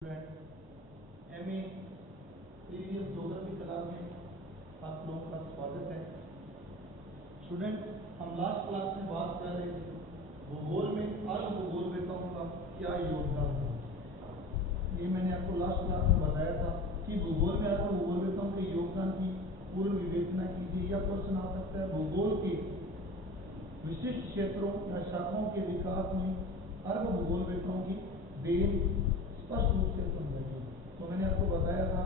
MA previous geography class में आप लोगों का स्वागत है। स्टूडेंट, हम लास्ट क्लास में बात कर रहे थे भूगोल में अर्ध भूगोलवेताओं का क्या योगदान है। ये मैंने आपको लास्ट क्लास में बताया था कि भूगोल में अर्ध भूगोलवेताओं के योगदान की पूर्ण विवेचना कीजिए। यह क्वेश्चन आ सकता है भूगोल के विशिष्ट क्षेत्रों या शाखाओं के विकास में अर्ध भूगोलवेताओं की देन स्पष्ट रूप से समझाइए। तो मैंने आपको बताया था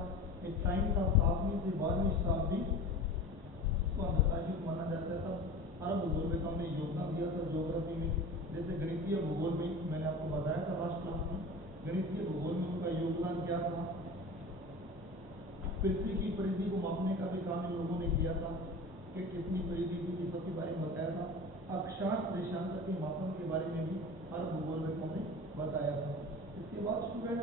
एक टाइम था 7वीं से 12वीं शताब्दी को अंधकारिक माना जाता था। अर्ध भूगोलवेताओं ने योगदान दिया था ज्योग्राफी में। जैसे गणितीय भूगोल में मैंने आपको बताया था लास्ट क्लास में, गणितीय भूगोल में उनका योगदान क्या था। पृथ्वी की परिधि को मापने का भी काम इन लोगों ने किया था कि कितनी परिधि थी, इस सबके बारे में बताया था। अक्षांश देशांतर के मापन के बारे में भी अर्ध भूगोलवेताओं ने बताया था। इसके बाद स्टूडेंट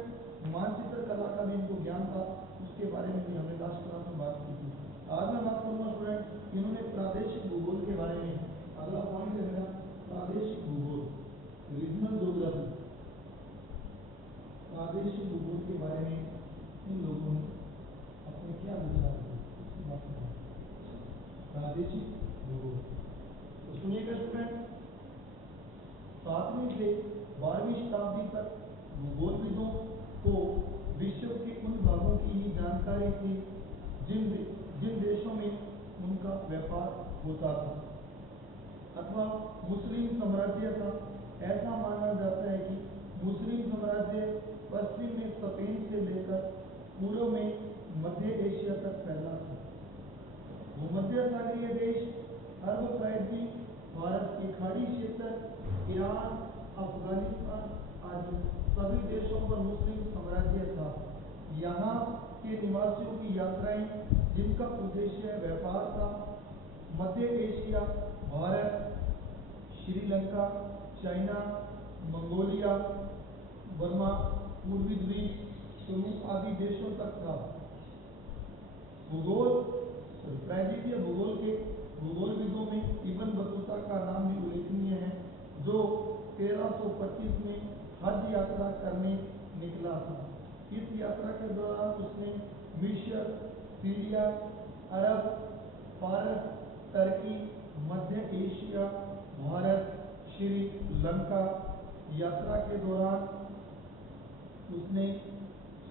मानचित्र कला का भी इनको ज्ञान था, उसके बारे में भी हमने लास्ट क्लास में बात की थी। आज मैं बात करूंगा स्टूडेंट इन्होंने प्रादेशिक भूगोल के बारे में, अगला पॉइंट है मेरा प्रादेशिक भूगोल, रीजनल ज्योग्राफी। प्रादेशिक भूगोल के बारे में इन लोगों ने अपने क्या विचार किए उसकी बात करें। प्रादेशिक भूगोल तो सुनिएगा स्टूडेंट, 7वीं से 12वीं शताब्दी तक भूगोलविदों को विश्व के उन भागों की ही जानकारी थी जिन देशों में उनका व्यापार होता था अथवा मुस्लिम साम्राज्य था। ऐसा माना जाता है कि मुस्लिम साम्राज्य पश्चिम में स्पेन से लेकर पूर्व में मध्य एशिया तक फैला था। भूमध्य सागरीय देश, अरब प्रायद्वीप, भारत के खाड़ी क्षेत्र, ईरान, अफगानिस्तान आदि सभी देशों पर मुस्लिम साम्राज्य था। यहाँ के निवासियों की यात्राएं जिनका उद्देश्य व्यापार था, मध्य Asia, Bharat, Sri Lanka, China, Mongolia, Burma, पूर्वी द्वीप, समूह आदि देशों तक था। प्रायद्वीपीय भूगोल के भूगोलविदों में इब्न बतूता का नाम भी उल्लेखनीय है, जो 1325 में हज यात्रा करने निकला था। इस यात्रा के दौरान उसने मिस्र, सीरिया, अरब, फारस, टर्की, मध्य एशिया, भारत, श्रीलंका। यात्रा के दौरान उसने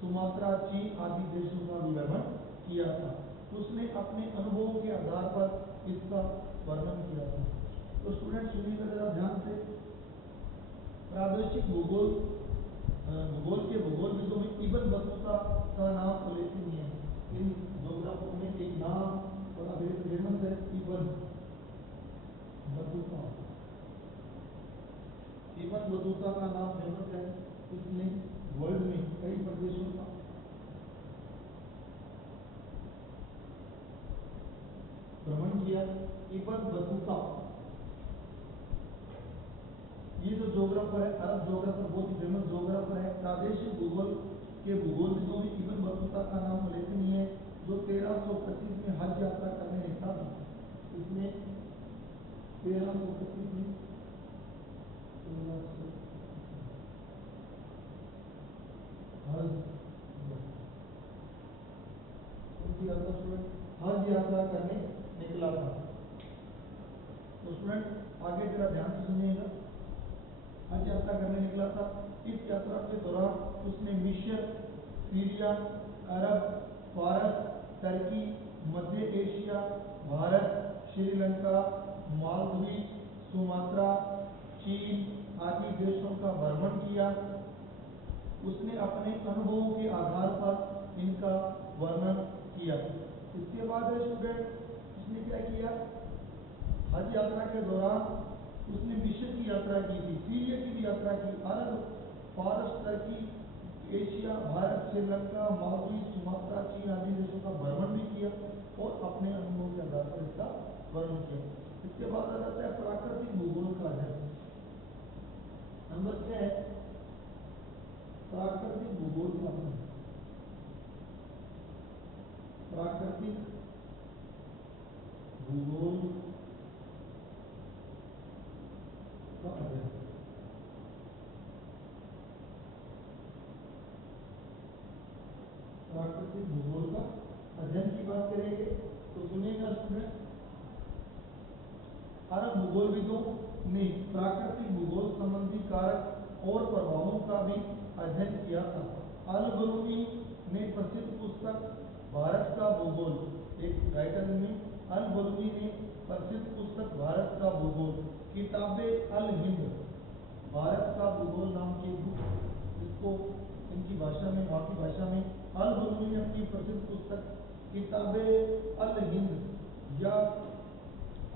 सुमात्रा, चीन आदि देशों का भी भ्रमण किया था। उसने अपने अनुभवों के आधार पर इसका वर्णन किया था। तो स्टूडेंट सुनिएगा जरा ध्यान से, प्रादेशिक भूगोल के भूगोलविदों में इब्न बतूता का नाम उल्लेखनीय है। इन ज्योग्राफरों में एक नाम बड़ा फेमस है, इब्न बतूता। इब्न बतूता का नाम फेमस है। इसने वर्ल्ड में कई प्रदेशों का भ्रमण किया। इब्न बतूता ये जो ज्योग्राफर है, अरब ज्योग्राफर, बहुत ही फेमस ज्योग्राफर है। प्रादेशिक भूगोल के भूगोलविदों में इब्न बतूता का नाम उल्लेखनीय है, जो 1325 में हज यात्रा करने निकला था। इसने 1325 में हज यात्रा करने निकला था। तो स्टूडेंट आगे जरा ध्यान से सुनिएगा, हज यात्रा करने निकला था। इस यात्रा के दौरान उसने मिस्र, सीरिया, अरब, फारस, टर्की, मध्य एशिया, भारत, श्रीलंका, मालदीव, सुमात्रा, चीन आदि देशों का भ्रमण किया। उसने अपने अनुभवों के आधार पर इनका वर्णन किया। इसके बाद स्टूडेंट उसने क्या किया, हज यात्रा के दौरान उसने मिस्र की यात्रा की थी, सीरिया की भी यात्रा की, अरब, फारस, Turkey, Asia, Bharat, Sri Lanka, Maldives, Sumatra, चीन आदि देशों का भ्रमण भी किया और अपने अनुभव के आधार पर इसका वर्णन किया। इसके बाद आ जाता है प्राकृतिक भूगोल का अध्ययन। नंबर क्या है, प्राकृतिक भूगोल का अध्ययन। प्राकृतिक भूगोल का अध्ययन। प्राकृतिक भूगोल का अध्ययन की बात करेंगे। तो सुनिएगा स्टूडेंट, अरब भूगोलविदों ने प्राकृतिक भूगोल संबंधी कारक और प्रभावों का भी अध्ययन किया था। अल-बरूनी ने प्रसिद्ध पुस्तक भारत का भूगोल, एक राइटर में अल-बरूनी ने प्रसिद्ध पुस्तक भारत का भूगोल, किताबे अल-हिंद भारत का भूगोल नाम की बुक, इसको इनकी भाषा में, वहाँ की भाषा में अल-बरूनी ने अपनी प्रसिद्ध पुस्तक किताबे अल-हिंद या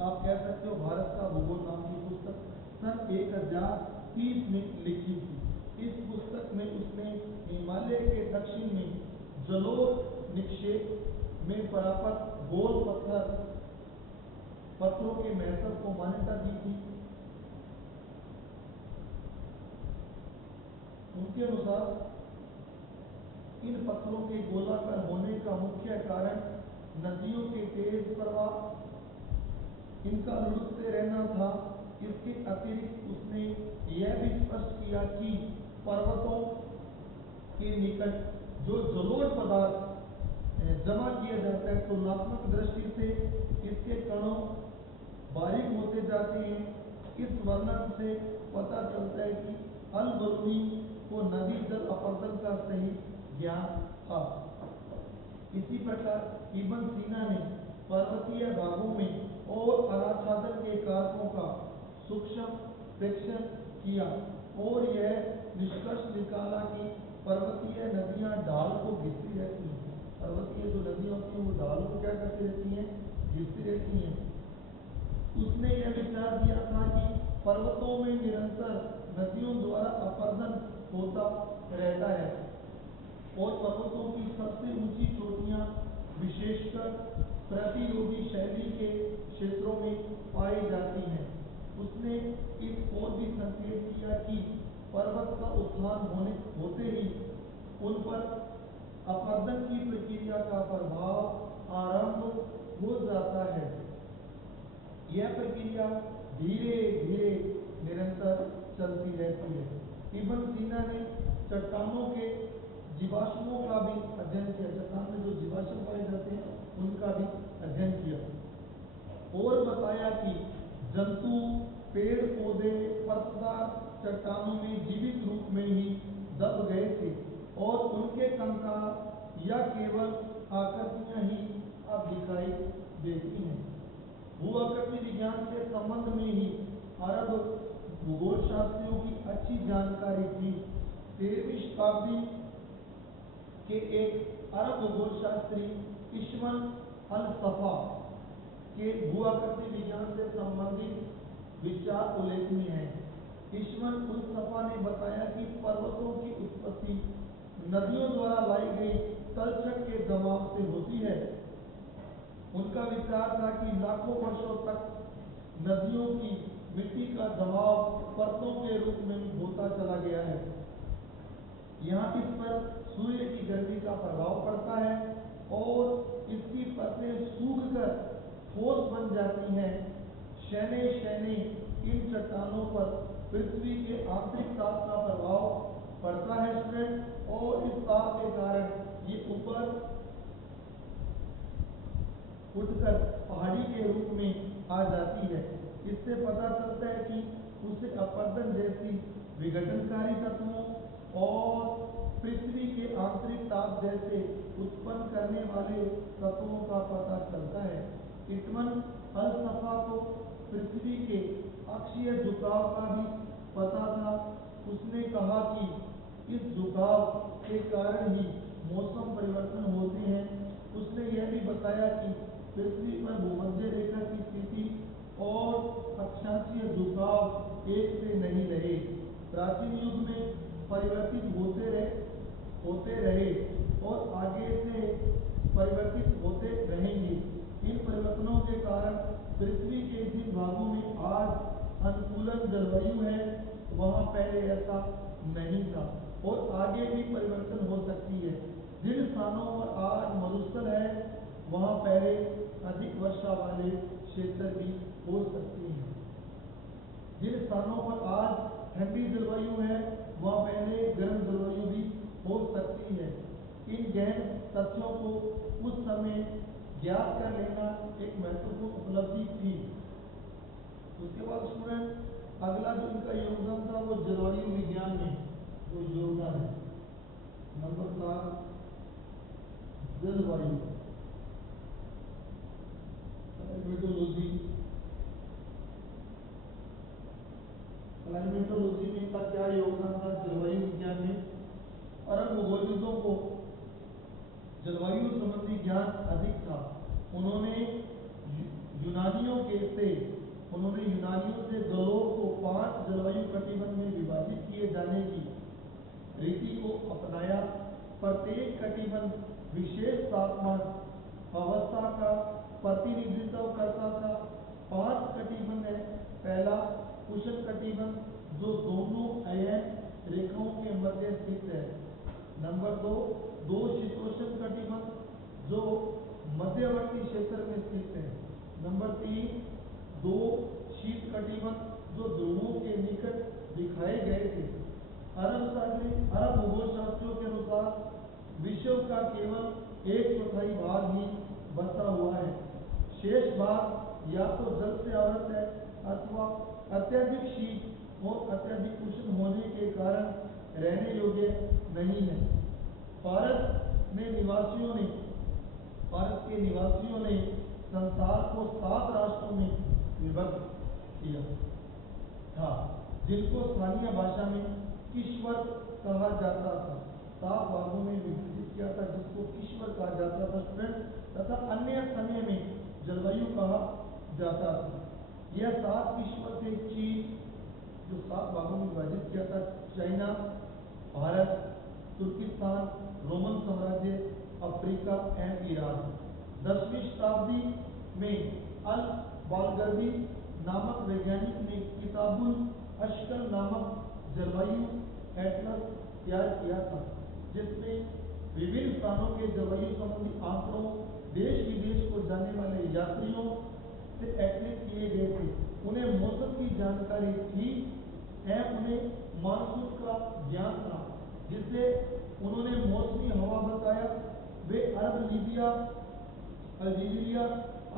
आप कह सकते हो भारत का भूगोल नाम की पुस्तक सन 1030 में लिखी थी। इस पुस्तक में उसने हिमालय के दक्षिण में जलोढ़ निक्षेप में प्राप्त गोल पत्थरों के महत्व को मान्यता दी थी। उनके अनुसार इन पत्थरों के गोलाकार होने का मुख्य कारण नदियों के तेज प्रवाह, इनका लुढ़कते रहना था। इसके अतिरिक्त उसने यह भी स्पष्ट किया कि पर्वतों के निकट जो जलोढ़ पदार्थ जमा किया जाता है, तुलनात्मक दृष्टि से इसके कणों बारीक होते जाते हैं। इस वर्णन से पता चलता है कि अल-बरूनी को नदी जल अपरदन का सही ज्ञान था। इसी प्रकार इब्न सीना ने पर्वतीय भागों में और अनाच्छादन के कारकों का सूक्ष्म प्रेक्षण किया और यह निष्कर्ष निकाला कि पर्वतीय नदियां ढाल को घिसती रहती हैं। पर्वतीय जो नदियां होती हैं वो ढाल को क्या करती रहती हैं? घिसती रहती हैं। उसने यह विचार दिया था कि पर्वतों में निरंतर नदियों द्वारा अपरदन होता रहता है और पर्वतों की सबसे ऊंची चोटियां विशेषकर प्रतियोगी शैली के क्षेत्रों में पाई जाती हैं। उसने एक और भी संकेत किया कि पर्वत का उत्थान होते ही उन पर अपरदन की प्रक्रिया का प्रभाव आरंभ हो जाता है। यह प्रक्रिया धीरे धीरे निरंतर चलती रहती है। इब्न सीना ने चट्टानों के जीवाश्मों का भी अध्ययन किया। चट्टान में जो जीवाश्म पाए जाते हैं उनका भी अध्ययन किया और बताया कि जंतु, पेड़ पौधे, पत्थर चट्टानों में जीवित रूप में ही दब गए थे और उनके कंकाल या केवल आकृतियां ही अब दिखाई देती हैं। भू-आकृति विज्ञान के संबंध में ही अरब भूगोल शास्त्रियों की अच्छी जानकारी थी। 13वीं शताब्दी के एक अरब भूगोल शास्त्री इश्मन अल-सफा के भू-आकृति विज्ञान से संबंधित विचार उल्लेखनीय हैं। इश्मन अल-सफा ने बताया कि पर्वतों की उत्पत्ति नदियों द्वारा लाई गई तलछट के जमाव से होती है। उनका विचार था कि लाखों वर्षों तक नदियों की मिट्टी का जमाव परतों के रूप में होता चला गया है। यहाँ इस पर सूर्य की गर्मी का प्रभाव पड़ता है और इसकी परतें सूखकर ठोस बन जाती हैं। शैने शैने इन चट्टानों पर पृथ्वी के आंतरिक ताप का प्रभाव पड़ता है स्टूडेंट, और इस ताप के कारण ये ऊपर उठकर पहाड़ी के रूप में आ जाती है। इससे पता चलता है कि उसे अपरदन जैसी विघटनकारी तत्वों और पृथ्वी के आंतरिक ताप जैसे उत्पन्न करने वाले तत्वों का पता चलता है। इब्न अल-सफा को पृथ्वी के अक्षीय झुकाव का भी पता था। उसने कहा कि इस झुकाव के कारण ही मौसम परिवर्तन होते हैं। उसने यह भी बताया कि पृथ्वी पर भूमध्य रेखा की स्थिति और अक्षांशीय झुकाव एक से नहीं रहे, प्राचीन युग में परिवर्तित होते रहे और आगे से परिवर्तित होते रहेंगे। इन परिवर्तनों के कारण पृथ्वी के जिन भागों में आज अनुकूलन जलवायु है वहां पहले ऐसा नहीं था और आगे भी परिवर्तन हो सकती है। जिन स्थानों पर आज मरुस्थल है वहां पहले अधिक वर्षा वाले क्षेत्र भी हो सकते हैं। जिन स्थानों पर आज ठंडी जलवायु है वहां पहले गर्म जलवायु भी हो सकती है। इन गहन तथ्यों को उस समय ज्ञात कर लेना एक महत्वपूर्ण उपलब्धि थी। उसके बाद स्टूडेंट अगला जो इनका योगदान था वो जलवायु विज्ञान में जो योगदान है। नंबर 7 जलवायु क्लाइमेटोलॉजी। क्लाइमेटोलॉजी में इनका क्या योगदान था जलवायु विज्ञान में? अरब भूगोलविदों को जलवायु संबंधी ज्ञान अधिक था। उन्होंने यूनानियों से ग्लोब को 5 जलवायु कटिबंध में विभाजित किए जाने की रीति को अपनाया। प्रत्येक कटिबंध विशेष तापमान अवस्था का प्रतिनिधित्व करता था। 5 कटिबंध है। पहला उष्ण कटिबंध जो दोनों अयन रेखाओं के मध्य स्थित है। नंबर 2 शीतोष्ण कटिबंध जो मध्यवर्ती क्षेत्र में स्थित है। नंबर 3 2 शीत कटिबंध जो ध्रुवों के निकट दिखाए गए थे। अरब भूगोल शास्त्रियों के अनुसार विश्व का केवल 1/4 भाग ही बचा हुआ है। शेष भाग या तो जल से आवृत है अथवा अत्यधिक शीत और अत्यधिक उष्ण होने के कारण रहने योग्य नहीं है। भारत के निवासियों ने संसार को 7 राष्ट्रों में विभक्त किया था जिनको स्थानीय भाषा में किश्वर कहा जाता था। 7 भागों में विभाजित किया था जिसको किश्वर कहा जाता था स्टूडेंट, तथा अन्य समय में जलवायु कहा जाता था। यह 7 किश्वर थे। चीन जो 7 भागों में विभाजित किया था, चाइना, भारत, तुर्किस्तान, रोमन साम्राज्य, अफ्रीका एंड ईरान। 10वीं शताब्दी में अल बालगर्दी नामक वैज्ञानिक ने किताबुल अशकल नामक जलवायु एटलस तैयार किया था जिसमें विभिन्न स्थानों के जलवायु संबंधी आंकड़ों देश विदेश को जाने वाले यात्रियों से एकत्रित किए गए थे। उन्हें मौसम की जानकारी थी एवं उन्हें मानसून का ज्ञान था जिससे उन्होंने मौसमी हवा बताया। वे अरब, लीबिया, अल्जीरिया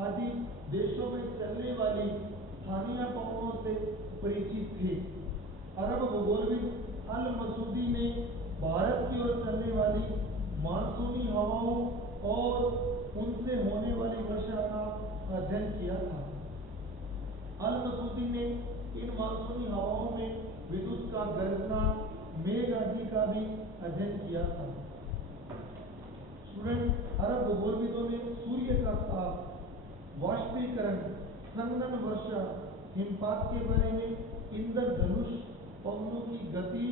आदि देशों में चलने वाली स्थानीय पवनों से परिचित थे। अरब भूगोलविद अल मसूदी ने भारत की ओर चलने वाली मानसूनी हवाओं और उनसे होने वाली वर्षा का अध्ययन किया था। अल मसूदी ने इन मानसूनी हवाओं में विद्युत का गरजना, मेघ आदि का भी अध्ययन किया था। स्टूडेंट, अरब भूगोलविदों ने सूर्य का ताप, वाष्पीकरण, संघनन वर्षा, हिमपात के बारे में, इंद्रधनुष, पवनों की गति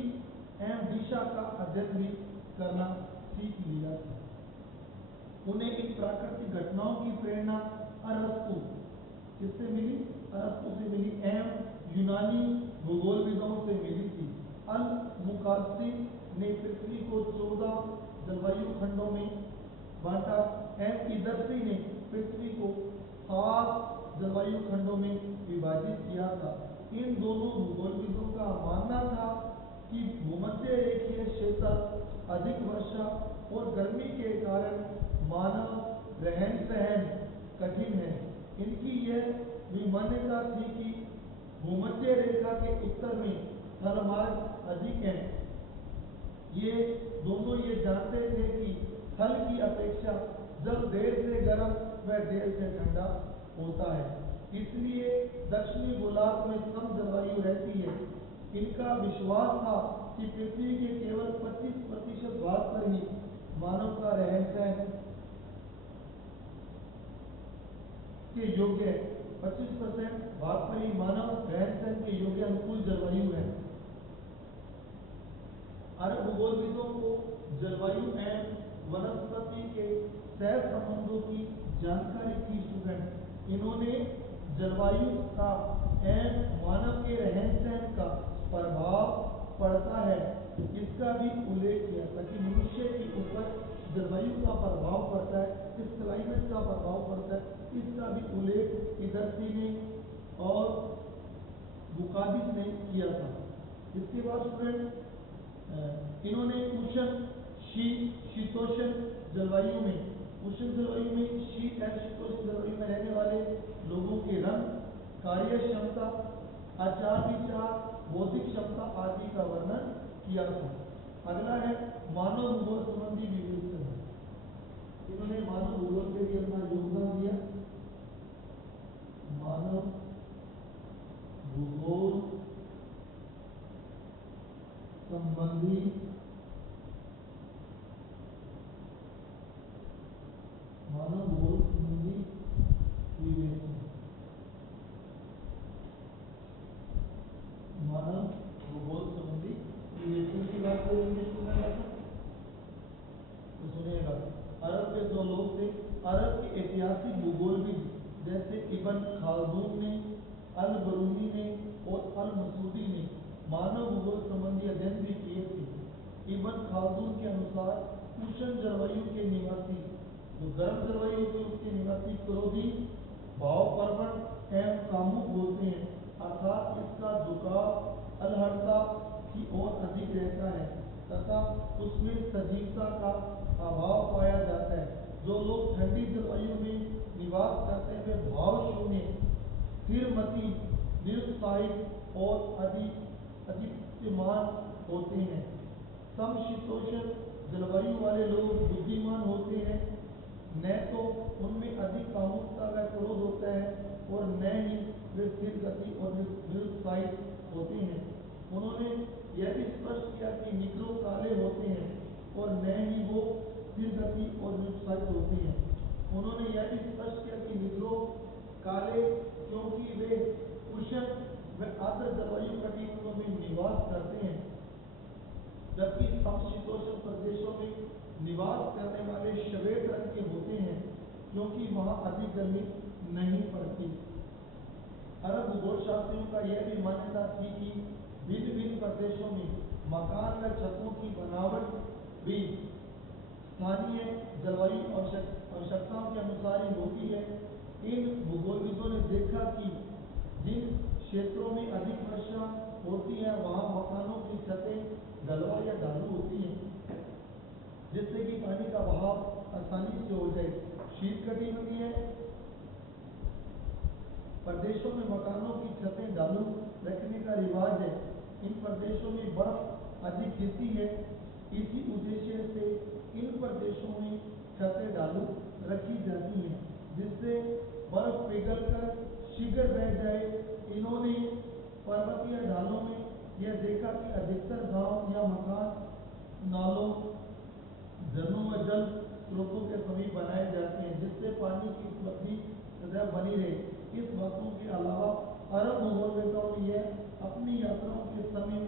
एवं दिशा का अध्ययन भी करना सीख लिया था। उन्हें इन प्राकृतिक घटनाओं की प्रेरणा अरस्तु किससे मिली? अरस्तु से मिली एवं यूनानी भूगोलविदों से मिली थी। अल मुकास्सिम ने पृथ्वी को 14 जलवायु खंडों में बांटा एवं इदर्सी ने पृथ्वी को 7 जलवायु खंडों में विभाजित किया था। इन दोनों भूगोलविदों का मानना था कि भूमध्य रेखीय क्षेत्र अधिक वर्षा और गर्मी के कारण मानव रहन सहन कठिन है। इनकी यह भी मान्यता थी कि भूमध्य रेखा के उत्तर में थल मार्ग अधिक है। ये दोनों ये जानते थे कि थल की अपेक्षा जल देर से गर्म व देर से ठंडा होता है, इसलिए दक्षिणी गोलार्ध में सम जलवायु रहती है। इनका विश्वास था कि पृथ्वी के केवल 25% भाग पर ही मानव का रहन सहन के योग्य 25% भाग पर ही मानव रहन सहन के योग्य अनुकूल जलवायु है। अरब भूगोलविदों को जलवायु एवं वनस्पति के सह संबंधों की जानकारी थी। स्टूडेंट, इन्होंने जलवायु का एवं मानव के रहन सहन का प्रभाव पड़ता है इसका भी उल्लेख किया था कि मनुष्य के ऊपर जलवायु का प्रभाव पड़ता है, इस क्लाइमेट का प्रभाव पड़ता है, इसका भी उल्लेख इदर्सी ने और मुकाबिस ने किया था। इसके बाद स्टूडेंट इन्होंने उष्ण, शीतोष्ण जलवायु में, उष्ण जलवायु में शीत एवं शीतोष्ण जलवायु में रहने वाले लोगों के रंग, कार्य क्षमता, आचार विचार, बौद्धिक क्षमता आदि का वर्णन किया था। अगला है मानव भूगोल संबंधी विवेचन। इन्होंने मानव भूगोल के लिए अपना योगदान दिया। मानव भूगोल संबंधी विवेचन। मानव भूगोल संबंधी विवेचन की बात करेंगे तो सुनिएगा। अरब के दो लोग थे। अरब के ऐतिहासिक भूगोलविद जैसे इब्न खालदून ने, अल बरूनी ने और अल मसूदी ने मानव भूगोल संबंधी अध्ययन भी किए थे। इब्न खालदून के अनुसार उष्ण जलवायु के निवासी, जो गर्म जलवायु के उसके निवासी क्रोधी, भावप्रवण एवं कामुक होते हैं, अर्थात इसका झुकाव अलहड़ता की ओर अधिक रहता है तथा उसमें सजीवता का अभाव पाया जाता है। जो लोग ठंडी जलवायु में निवास करते हैं वे भाव शून्य, स्थिरमति, निरुत्साहित और अधिपतिमान होते हैं। समशीतोष्ण जलवायु वाले लोग बुद्धिमान होते हैं, न तो उनमें अधिक कामुकता व क्रोध होता है और न ही वे स्थिर गति और निरुत्साहित होते हैं। उन्होंने यह भी स्पष्ट किया कि निग्रो काले होते हैं और न ही वो स्थिर गति और निरुत्साहित होते हैं। उन्होंने यह भी स्पष्ट किया कि निग्रो काले क्योंकि वे उष्ण व आर्द्र जलवायु कटिबंधों में निवास करते हैं, जबकि समशीतोष्ण प्रदेशों में निवास करने वाले श्वेत रंग के होते हैं क्योंकि वहां अधिक गर्मी नहीं पड़ती। अरब भूगोल शास्त्रियों का यह भी मान्यता थी कि भिन्न भिन्न प्रदेशों में मकान व छतों की बनावट भी स्थानीय जलवायु आवश्यकताओं के अनुसार ही होती है। इन भूगोलविदों ने देखा कि जिन क्षेत्रों में अधिक वर्षा होती है वहां मकानों की छतें ढलवा या ढालू होती हैं, जिससे कि पानी का बहाव आसानी से हो जाए। शीतकटिबंधीय प्रदेशों में मकानों की छतें ढालू रखने का रिवाज है। इन प्रदेशों में बर्फ अधिक गिरती है, इसी उद्देश्य से इन प्रदेशों में छतें ढालू रखी जाती हैं जिससे बर्फ पिघलकर शीघ्र बह जाए। इन्होंने पर्वतीय ढालों में यह देखा कि अधिकतर गांव या मकान नालों, झरनों व जल स्रोतों के समीप बनाए जाते हैं जिससे पानी की उपलब्धि सदैव बनी रहे। इस बातों के अलावा अरब भूगोलविदों ने यह अपनी यात्राओं के समय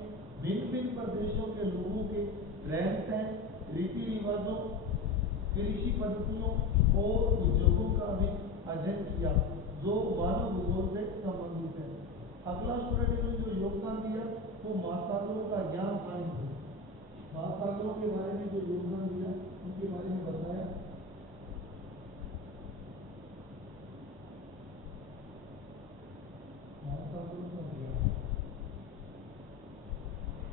भिन्न भिन्न प्रदेशों के लोगों के रहन सहन, रीति रिवाजों, कृषि पद्धतियों और उद्योगों का भी अध्ययन किया जो मानव भूगोल से संबंधित है। अगला स्टूडेंट ने जो योगदान दिया वो महासागरों का ज्ञान साइंस है। महासागरों के बारे में जो योगदान दिया उनके बारे में बताया। महासागरों का ज्ञान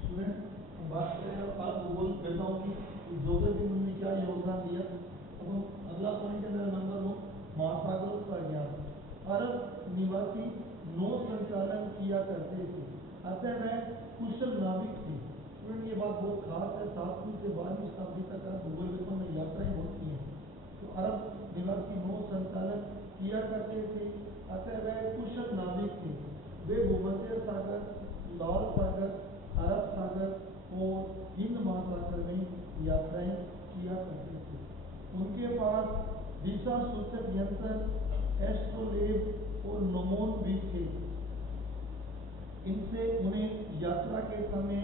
स्टूडेंट बात करें अरब भूगोलविदों की ज्योग्राफी में क्या योगदान दिया। अब हम अगला पॉइंट है नंबर 1, महासागरों का ज्ञान। अरब निवासी नौ संचालन किया करते थे, अतः वह कुशल नाविक थे। स्टूडेंट ये बात बहुत खास है, 7वीं से 12वीं शताब्दी तक अरब भूगोलविदों में यात्राएं होती हैं। तो अरब निवासी नौ संचालन किया करते थे, अतः वह कुशल नाविक थे। वे भूमध्य सागर, लाल सागर, अरब सागर और हिंद महासागर में यात्राएं किया करते थे। उनके पास दिशा सूचक यंत्र, एस्ट्रोलेब और नमोन भी थे। इनसे उन्हें यात्रा के समय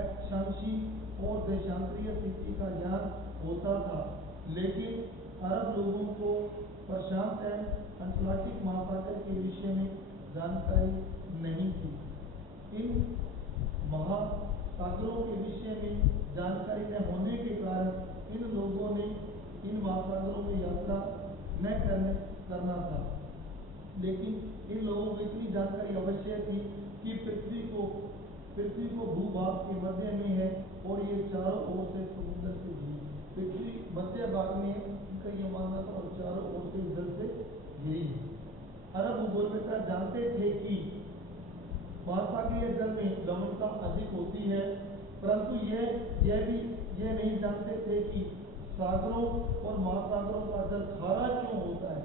अक्षांशीय और देशांतरीय स्थिति का ज्ञान होता था, लेकिन अरब लोगों को प्रशांत एवं अटलांटिक महासागर के विषय में जानकारी नहीं थी। इन महासागरों के विषय में जानकारी न होने के कारण इन लोगों ने इन महासागरों में यात्रा न करना था, लेकिन इन लोगों को इतनी जानकारी अवश्य थी कि पृथ्वी को भूभाग के मध्य में है और ये चारों ओर से समुद्र से घिरी। पृथ्वी मध्य भाग में इनका ये मानना था और चारों ओर से जल से घिरी। अरब भूगोलवेत्ता जानते थे कि महासागरीय जल में लवणता अधिक होती है, परंतु यह नहीं जानते थे कि सागरों और महासागरों का जल खारा क्यों होता है।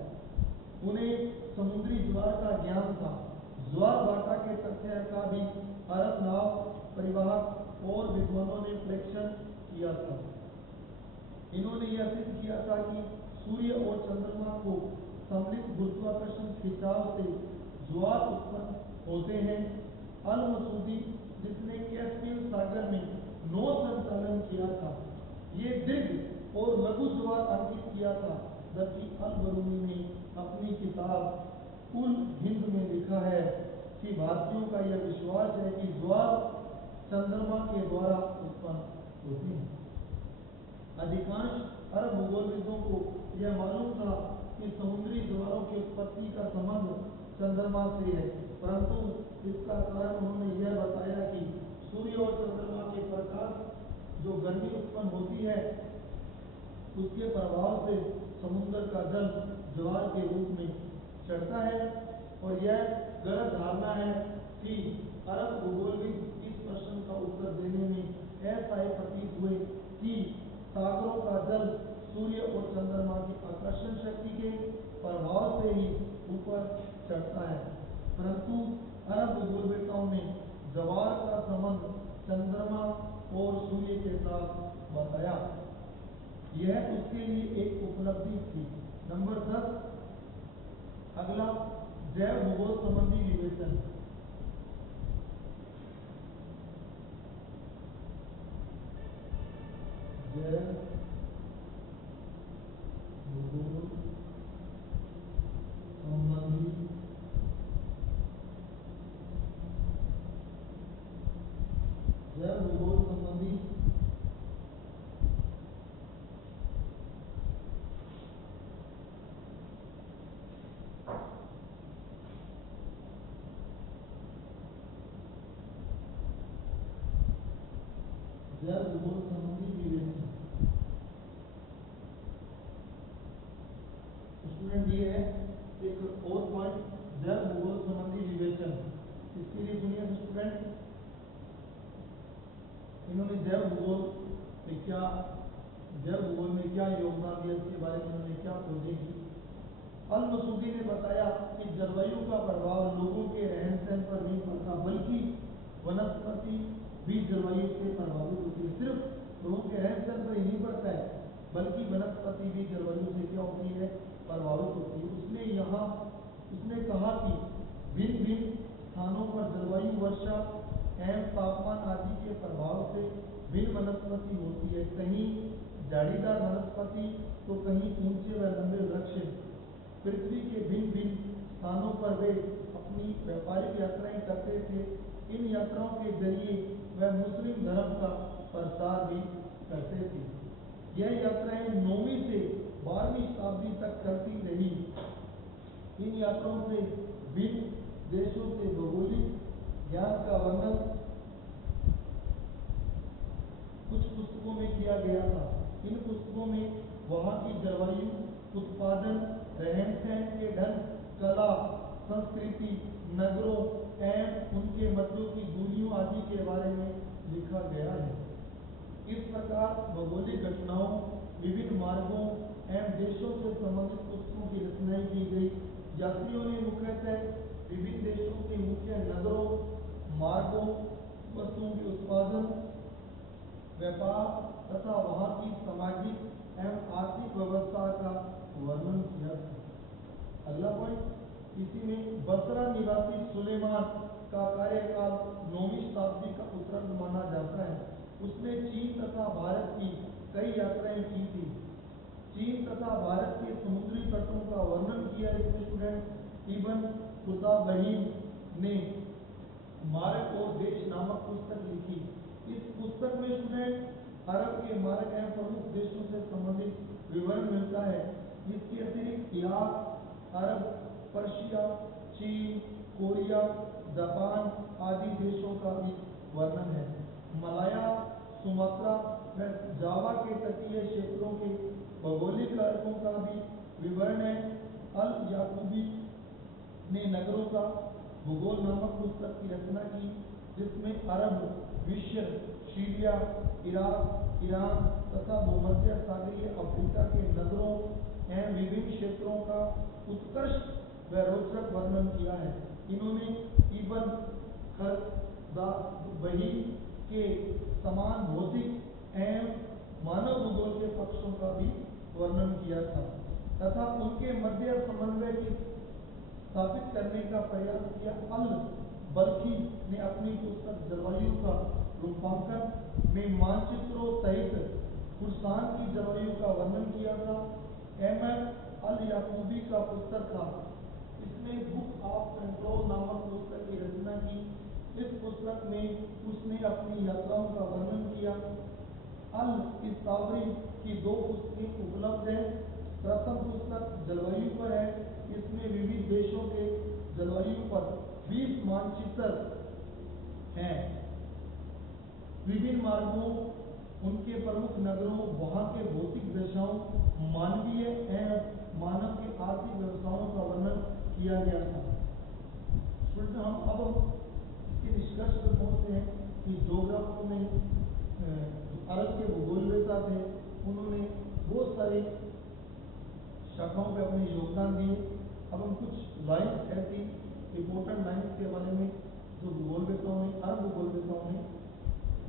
उन्हें समुद्री ज्वार का ज्ञान था। ज्वार भाटा के तथ्य का भी अरब नाव परिवाहक और विद्वानों ने परीक्षण किया था। इन्होंने यह सिद्ध किया था कि सूर्य और चंद्रमा को सम्मिलित गुरुत्वाकर्षण खिंचाव से ज्वार उत्पन्न होते हैं। अल मसूदी, जिसने कैस्पियन सागर में नौ संचालन किया था, ये दीर्घ और लघु ज्वार अंकित किया था, जबकि अल बरूनी ने अपनी किताब उल हिंद में लिखा है कि भारतीयों का यह विश्वास है कि ज्वार चंद्रमा के द्वारा उत्पन्न होती है। अधिकांश अरब भूगोलविदों को यह मालूम था कि समुद्री ज्वारों की उत्पत्ति का संबंध चंद्रमा से है, परंतु इसका कारण उन्होंने यह बताया कि सूर्य और चंद्रमा के प्रकाश जो गर्मी उत्पन्न होती है, उसके प्रभाव से समुद्र का जल ज्वार के रूप में चढ़ता है। और यह गलत धारणा है कि अरब भूगोलविद इस प्रश्न का उत्तर देने में ऐसा ही प्रतीत हुए कि सागरों का जल सूर्य और चंद्रमा की आकर्षण शक्ति के प्रभाव से ही ऊपर चढ़ता है, परंतु अरब भूगोलवेत्ताओं ने ज्वार का संबंध चंद्रमा और सूर्य के साथ बताया। यह उसके लिए एक उपलब्धि थी। नंबर 10, अगला जैव भूगोल संबंधी विवेचन। जैव भूगोल संबंधी विवेचन। स्टूडेंट ये है एक और पॉइंट, जैव भूगोल संबंधी विवेचन। इसके लिए सुनिए स्टूडेंट, इन्होंने जैव भूगोल में क्या योगदान दिया, इसके बारे में उन्होंने क्या खोजें की। अल मसूदी ने बताया कि जलवायु का प्रभाव लोगों के रहन सहन पर नहीं पड़ता, बल्कि वनस्पति भी जलवायु से प्रभावित होती है। सिर्फ लोगों के रहन सहन पर ही नहीं पड़ता है, बल्कि वनस्पति भी जलवायु से क्या होती है, प्रभावित होती है। उसने कहा कि भिन्न भिन्न स्थानों पर जलवायु, वर्षा एवं तापमान आदि के प्रभाव से भिन्न वनस्पति होती है। कहीं झाड़ीदार वनस्पति तो कहीं ऊंचे व लंबे वृक्ष। पृथ्वी के भिन्न भिन्न स्थानों पर वे अपनी व्यापारिक यात्राएं करते थे। इन यात्राओं के जरिए वह मुस्लिम धर्म का प्रसार भी करते थे। यह यात्राएं 9वीं से 12वीं शताब्दी तक चलती रही। इन यात्राओं से भिन्न देशों के भौगोलिक ज्ञान का वर्णन कुछ पुस्तकों में किया गया था। इन पुस्तकों में वहां की जलवायु, उत्पादन, रहन सहन के ढंग, कला, संस्कृति, नगरों एवं उनके मध्यों की दूरियों आदि के बारे में लिखा गया है। इस प्रकार भौगोलिक घटनाओं, विभिन्न मार्गों एवं देशों से संबंधित पुस्तकों की रचनाएं की गई। यात्रियों ने मुख्यतः विभिन्न देशों के मुख्य नगरों, मार्गों, वस्तुओं के उत्पादन, व्यापार तथा वहां की सामाजिक एवं आर्थिक व्यवस्था का वर्णन किया था। अगला पॉइंट, इसी में बसरा निवासी सुलेमान का कार्यकाल 9वीं शताब्दी का उत्तरार्ध माना जाता है। उसने चीन तथा भारत की कई यात्राएं की थी। चीन तथा भारत के समुद्री तटों का वर्णन किया इसमें स्टूडेंट इब्न खुदाबहीन ने मार्ग और देश नामक पुस्तक लिखी। इस पुस्तक में स्टूडेंट अरब के मार्ग एवं प्रमुख देशों से संबंधित विवरण मिलता है। इसके अतिरिक्त इराक, अरब, पर्शिया, चीन, कोरिया, जापान आदि देशों का भी वर्णन है। मलाया, सुमात्रा व जावा के तटीय क्षेत्रों के भौगोलिक कारकों का भी विवरण है। अल याकूबी ने नगरों का भूगोल नामक पुस्तक की रचना की, जिसमें अरब, मिस्र, सीरिया, इराक, ईरान तथा भूमध्य सागरीय अफ्रीका के नगरों एवं विभिन्न क्षेत्रों का उत्कृष्ट व रोचक वर्णन किया है। इन्होंने इब्न खलदुनबही के समान भौतिक एवं मानव भूगोल के पक्षों का भी वर्णन किया था तथा उनके मध्य समन्वय की स्थापित करने का प्रयास किया। अल बल्खी ने अपनी पुस्तक जलवायु का रूपांकन में मानचित्रों सहित खुर्सान की जलवायु का वर्णन किया था। एमएफ अल याकूबी का पुस्तक था, इसने बुक ऑफ कंट्रोल नामक पुस्तक की रचना की। इस पुस्तक में उसने अपनी यात्राओं का वर्णन किया। अल इस्तावरी की 2 पुस्तकें उपलब्ध हैं। प्रथम पुस्तक जलवायु पर है, इसमें विविध देशों के जलवायु पर 20 मानचित्र हैं। विभिन्न मार्गों, उनके प्रमुख नगरों, वहां के भौतिक दशाओं, मानवीय एवं मानव के आर्थिक व्यवसायों का वर्णन किया गया था। हम अब इसके निष्कर्ष पर पहुंचते हैं कि ज्योग्राफर ने अरब के भूगोलवेता थे, उन्होंने बहुत सारी शाखाओं पे अपने योगदान दिए। अब हम कुछ लाइन्स ऐसी इम्पोर्टेंट लाइन्स के बारे में जो भूगोलवेताओं ने, अरब भूगोलवेताओं ने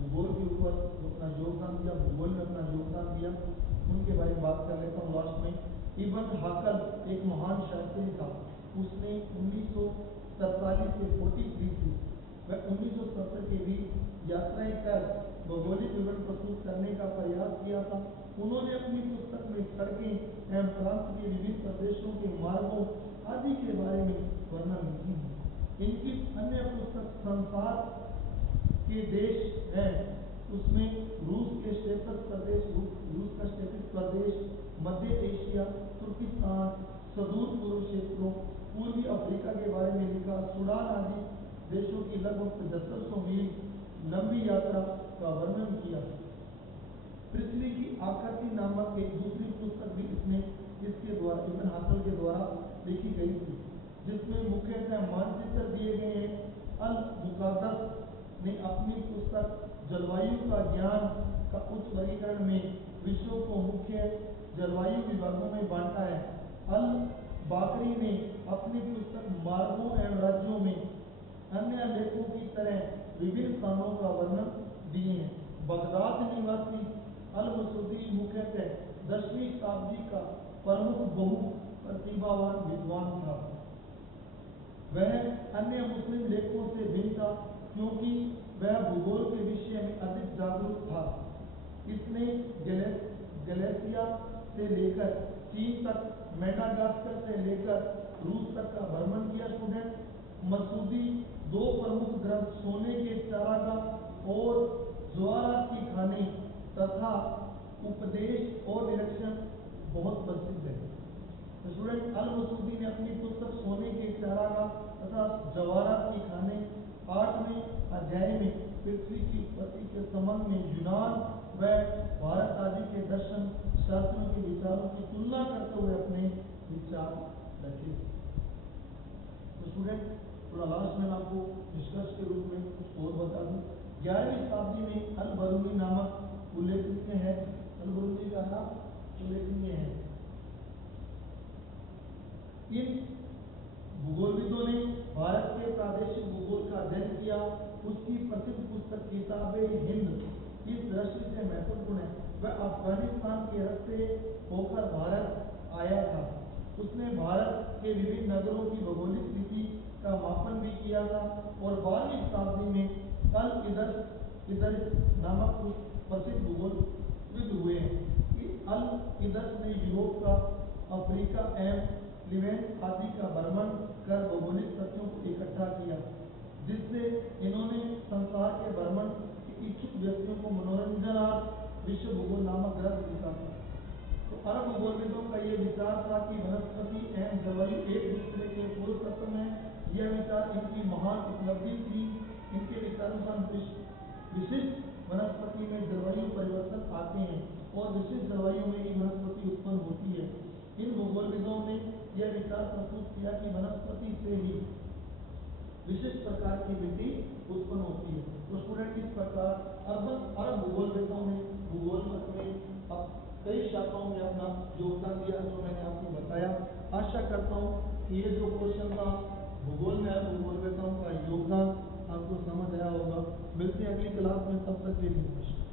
भूगोल के ऊपर अपना योगदान दिया, भूगोल में अपना योगदान दिया, उनके बारे में बात कर लेता हूँ लास्ट में। इब्न हाकल एक महान शास्त्री था। उसने 1947 से 43 थी वह 1970 के बीच यात्राएं कर भौगोलिक विवरण प्रस्तुत करने का प्रयास किया था। उन्होंने अपनी पुस्तक में सड़कें एवं प्रांत के विभिन्न प्रदेशों के मार्गों आदि के बारे में वर्णन लिखी है। इनकी अन्य पुस्तक संसार के देश है, उसमें रूस के स्टेपस प्रदेश, रूस का स्टेपस प्रदेश, मध्य एशिया, तुर्किस्तान, सुदूर पूर्व क्षेत्रों, पूर्वी अफ्रीका के बारे में लिखा। सूडान आदि देशों की लगभग 7500 मील लंबी यात्रा का वर्णन किया। पृथ्वी की आकृति नामक एक दूसरी पुस्तक भी इसके द्वारा, इब्न हाकल के द्वारा लिखी गई थी, जिसमें मुख्यतः मानचित्र दिए गए हैं। अल मुकाद्दस ने अपनी पुस्तक जलवायु का ज्ञान का उच्च वर्गीकरण में विश्व को मुख्य जलवायु विभागों में बांटा है। अल बाकरी ने अपनी पुस्तक मार्गों एवं राज्यों में अन्य लेखों की तरह विभिन्न स्थानों का वर्णन दिए हैं। बगदाद निवासी अल मसूदी मुख्यतः 10वीं शताब्दी का प्रमुख बहु प्रतिभावान विद्वान था। वह अन्य मुस्लिम लेखकों से भिन्न था क्योंकि वह भूगोल के विषय में अधिक जागरूक था। इसने गलेशिया से लेकर चीन तक, मेडागास्कर से लेकर रूस तक का भ्रमण किया। स्टूडेंट मसूदी 2 प्रमुख ग्रंथ सोने के चारागाह और ज्वारात की खानी तथा उपदेश और निरीक्षण बहुत प्रसिद्ध है। तो स्टूडेंट अल मसूदी ने अपनी पुस्तक सोने के चारागाह तथा जवाहरात की खाने 8वें अध्याय में पृथ्वी की उत्पत्ति के संबंध में यूनान व भारत आदि के दर्शन शास्त्रों के विचारों की तुलना करते हुए अपने विचार रखे। तो स्टूडेंट थोड़ा लास्ट में आपको निष्कर्ष के रूप में कुछ और बता दूं। 11वीं शताब्दी में अल बरूनी नामक उल्लेखनीय है, अल बरूनी का नाम उल्लेखनीय है। इन भूगोलविदों ने भारत के प्रादेशिक भूगोल का अध्ययन किया। उसकी प्रसिद्ध पुस्तक किताबे हिंद इस दृष्टि से महत्वपूर्ण है, वह अफगानिस्तान के रास्ते होकर भारत आया था। उसने भारत के विभिन्न नगरों की भौगोलिक स्थिति का मापन भी किया था और 12वीं शताब्दी में अल इदरिस नामक प्रसिद्ध भूगोलविद हुए। अल इदरिस ने यूरोप का, अफ्रीका एवं लिवेंट आदि का भ्रमण कर भौगोलिक तथ्यों को इकट्ठा किया, जिससे इन्होंने संसार के भ्रमण के इच्छुक व्यक्तियों को मनोरंजनार्थ विश्व भूगोल नामक ग्रंथ लिखा था। तो अरब भूगोलविदों का ये विचार था कि वनस्पति एवं जलवायु एक दूसरे के पूर्व तत्व हैं। यह विचार इनकी महान उपलब्धि थी। इनके विचारों का विशिष्ट वनस्पति में जलवायु परिवर्तन आते हैं और विशेष जलवायु में ही वनस्पति उत्पन्न होती है। इन भूगोलविदों ने यह विचार प्रस्तुत किया कि वनस्पति से ही विशिष्ट प्रकार की वृद्धि उत्पन्न होती है। तो स्टूडेंट इस प्रकार अरब भूगोलविदों ने भूगोल में अब कई शाखाओं में अपना योगदान दिया जो मैंने आपको बताया। आशा करता हूँ कि ये जो क्वेश्चन था भूगोल में भूगोलविदों का योगदान आपको समझ आया होगा। मिलते हैं अगली क्लास में, तब तक के लिए नमस्कार।